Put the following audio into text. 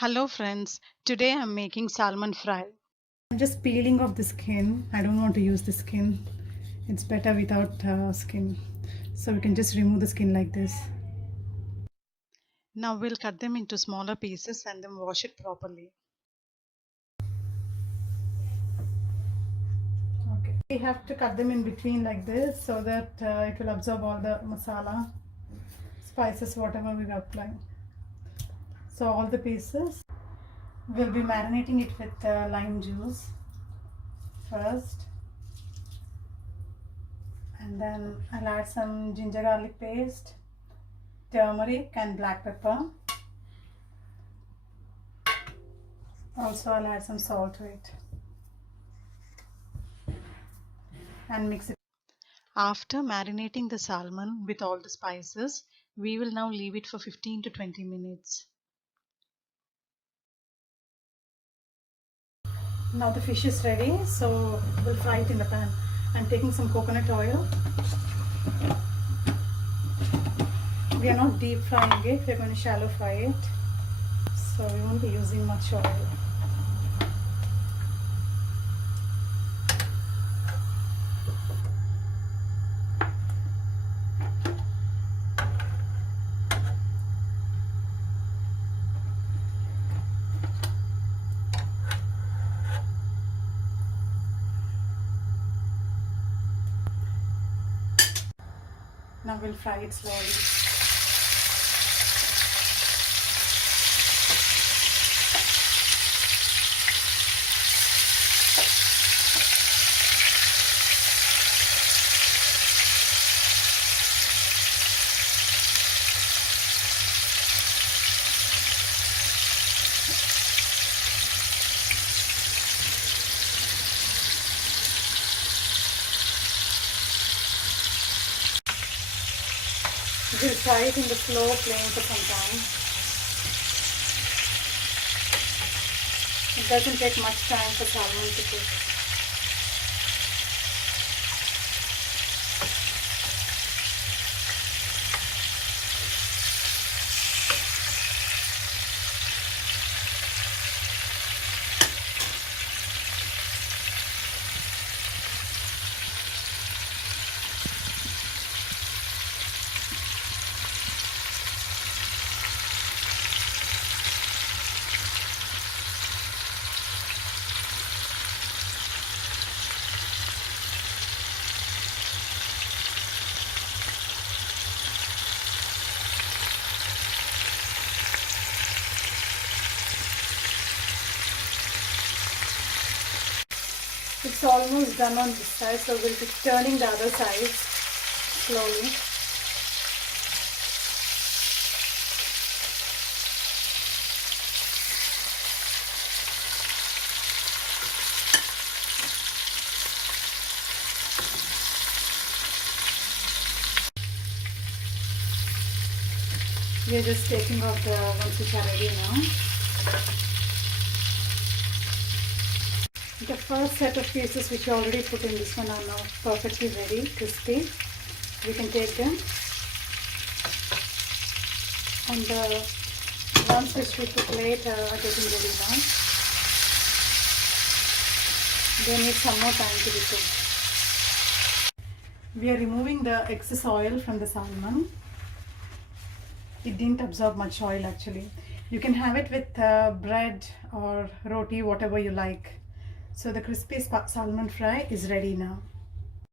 Hello friends, today I'm making salmon fry. I'm just peeling off the skin. I don't want to use the skin. It's better without skin. So we can just remove the skin like this. Now we'll cut them into smaller pieces and then wash it properly. Okay. We have to cut them in between like this so that it will absorb all the masala, spices, whatever we apply. So all the pieces, we'll be marinating it with lime juice first. And then I'll add some ginger garlic paste, turmeric and black pepper. Also I'll add some salt to it and mix it. After marinating the salmon with all the spices, we will now leave it for 15 to 20 minutes. Now the fish is ready, so we'll fry it in the pan. I'm taking some coconut oil. We are not deep frying it, we're going to shallow fry it. So we won't be using much oil. Now we'll fry it slowly. We'll fry it in the slow flame for some time. It doesn't take much time for salmon to cook. It's almost done on this side, so we'll be turning the other side slowly. We are just taking off the ones which are ready now. The first set of pieces which we already put in this one are now perfectly ready, crispy. We can take them. And the ones which we put late are getting ready now. They need some more time to be cooked. We are removing the excess oil from the salmon. It didn't absorb much oil actually. You can have it with bread or roti, whatever you like. So the crispy salmon fry is ready now.